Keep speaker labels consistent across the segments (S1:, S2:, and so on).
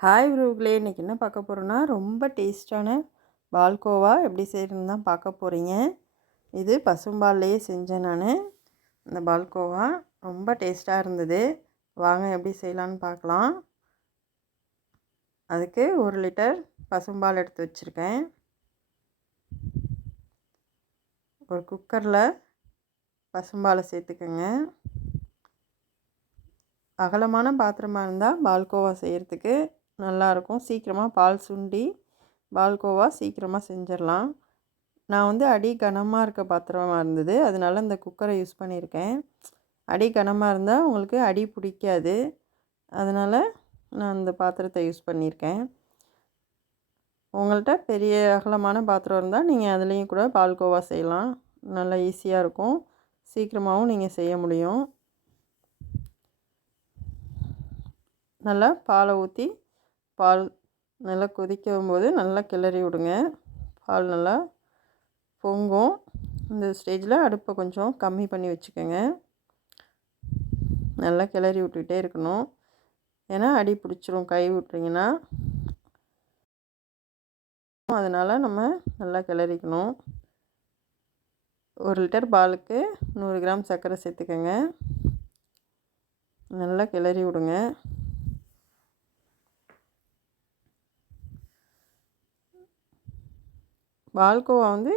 S1: Hi உறவுகளே இன்றைக்கி என்ன பார்க்க போகிறோன்னா ரொம்ப டேஸ்டான பால்கோவா எப்படி செய்கிறதுன்னு தான் பார்க்க போகிறீங்க இது பசும்பால்லையே செஞ்சேன் நான். இந்த பால்கோவா ரொம்ப டேஸ்ட்டாக இருந்தது. வாங்க எப்படி செய்யலான்னு பார்க்கலாம். அதுக்கு ஒரு லிட்டர் பசும்பால் எடுத்து வச்சுருக்கேன். ஒரு குக்கரில் பசும்பாலை சேர்த்துக்கோங்க. அகலமான பாத்திரமாக இருந்தால் பால்கோவா செய்கிறதுக்கு நல்லாயிருக்கும் சீக்கிரமாக பால் சுண்டி பால்கோவா சீக்கிரமாக செஞ்சிடலாம் நான் வந்து அடி கனமாக இருக்க பாத்திரமாக இருந்தது. அதனால் இந்த குக்கரை யூஸ் பண்ணியிருக்கேன் அடி கனமாக இருந்தால் உங்களுக்கு அடி பிடிக்காது. அதனால் நான் இந்த பாத்திரத்தை யூஸ் பண்ணியிருக்கேன் உங்கள்கிட்ட பெரிய அகலமான பாத்திரம் இருந்தால் நீங்கள் அதுலேயும் கூட பால்கோவா செய்யலாம். நல்லா ஈஸியாக இருக்கும். சீக்கிரமாகவும் நீங்கள் செய்ய முடியும். நல்லா பாலை ஊற்றி பால் நல்லா கொதிக்கும் போது நல்லா கிளறி விடுங்க. பால் நல்லா பொங்கும். இந்த ஸ்டேஜில் அடுப்பை கொஞ்சம் கம்மி பண்ணி வச்சுக்கோங்க. நல்லா கிளறி விட்டுக்கிட்டே இருக்கணும். ஏன்னா அடி பிடிச்சிரும் கை விட்டுறீங்கன்னா. அதனால் நம்ம நல்லா கிளறிக்கணும். ஒரு லிட்டர் பாலுக்கு நூறு கிராம் சர்க்கரை சேர்த்துக்கோங்க. நல்லா கிளறி விடுங்க. பால்கோவா வந்து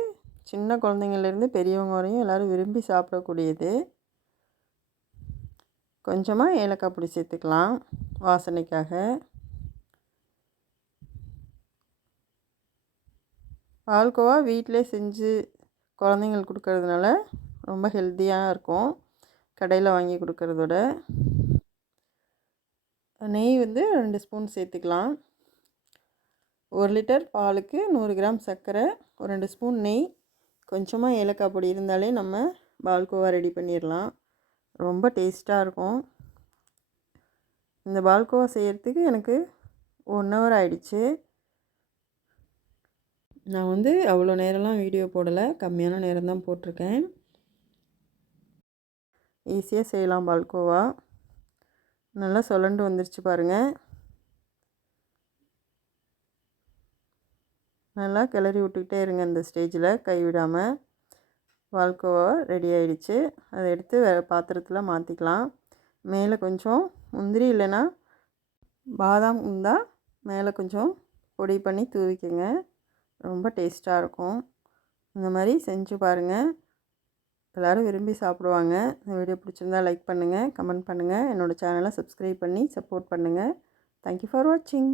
S1: சின்ன குழந்தைங்கள்லேருந்து பெரியவங்க வரையும் எல்லோரும் விரும்பி சாப்பிடக்கூடியது. கொஞ்சமாக ஏலக்காய் பொடி சேர்த்துக்கலாம் வாசனைக்காக. பால்கோவா வீட்டிலே செஞ்சு குழந்தைங்களுக்கு கொடுக்கறதுனால ரொம்ப ஹெல்த்தியாக இருக்கும். கடையில் வாங்கி கொடுக்கறதோட. நெய் வந்து ரெண்டு ஸ்பூன் சேர்த்துக்கலாம். ஒரு லிட்டர் பாலுக்கு நூறு கிராம் சர்க்கரை ஒரு ரெண்டு ஸ்பூன் நெய். கொஞ்சமாக ஏலக்காய் பொடி இருந்தாலே நம்ம பால்கோவா ரெடி பண்ணிடலாம். ரொம்ப டேஸ்ட்டாக இருக்கும். இந்த பால்கோவா செய்கிறதுக்கு எனக்கு ஒன் ஹவர் ஆயிடுச்சு. நான் வந்து அவ்வளோ நேரம்லாம் வீடியோ போடலை. கம்மியான நேரம் தான் போட்டிருக்கேன். ஈஸியாக செய்யலாம் பால்கோவா நல்லா சொல்லண்டு வந்துருச்சு பாருங்கள் நல்லா கிளறி விட்டுக்கிட்டே இருங்க இந்த ஸ்டேஜில். கைவிடாமல் வால்கோவா ரெடி ஆயிடுச்சு. அதை எடுத்து வேறு பாத்திரத்தில் மாற்றிக்கலாம் மேலே கொஞ்சம் முந்திரி இல்லைன்னா பாதாம் இருந்தால் மேலே கொஞ்சம் பொடி பண்ணி தூவிக்கங்க. ரொம்ப டேஸ்ட்டாக இருக்கும். இந்த மாதிரி செஞ்சு பாருங்கள் எல்லோரும் விரும்பி சாப்பிடுவாங்க. இந்த வீடியோ பிடிச்சிருந்தா லைக் பண்ணுங்கள் கமெண்ட் பண்ணுங்கள் என்னோடய சேனலை சப்ஸ்கிரைப் பண்ணி சப்போர்ட் பண்ணுங்கள் தேங்க்யூ ஃபார் வாட்சிங்